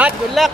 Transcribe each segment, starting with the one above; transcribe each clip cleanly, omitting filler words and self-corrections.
Pat, good luck!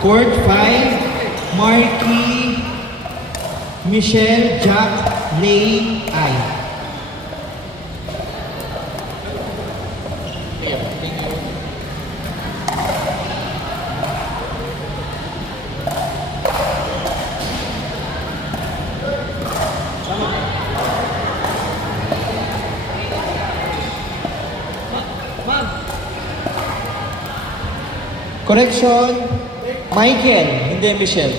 Court 5, Marky, Michelle, Jack, Lay, I. Correction, Michael, hindi Michelle.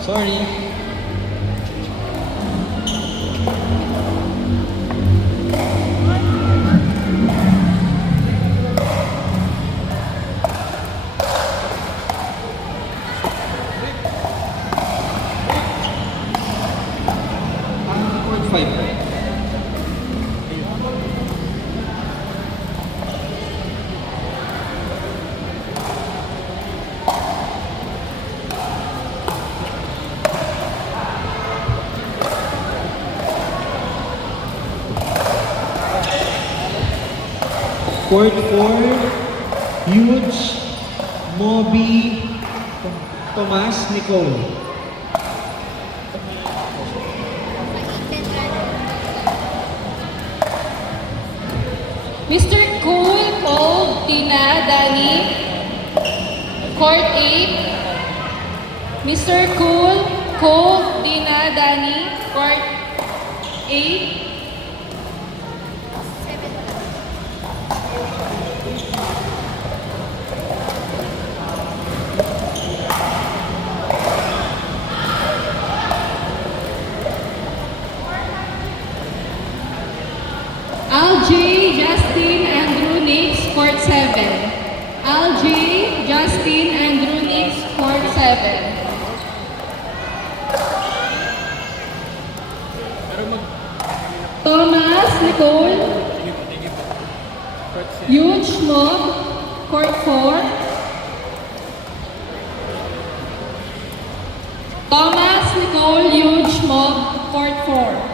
Sorry. Court 5, right? Court 4, Huge, Moby, Tomas, Nicole. Mr. Cool, Paul, Tina, Danny, Court 8. Mr. Cool, Cole, Tina, Danny, Court 8. Al J, Justin, Andrew, Nix, Court 7. Al J, Justin, Andrew, Nix, Court 7. Thomas, Nicole, Huge, Mob, Court 4. Thomas, Nicole, Huge, Mob, Court 4.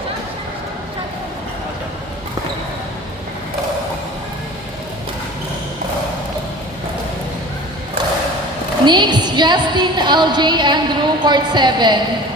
Nix, Justin, LJ, Andrew, Court 7.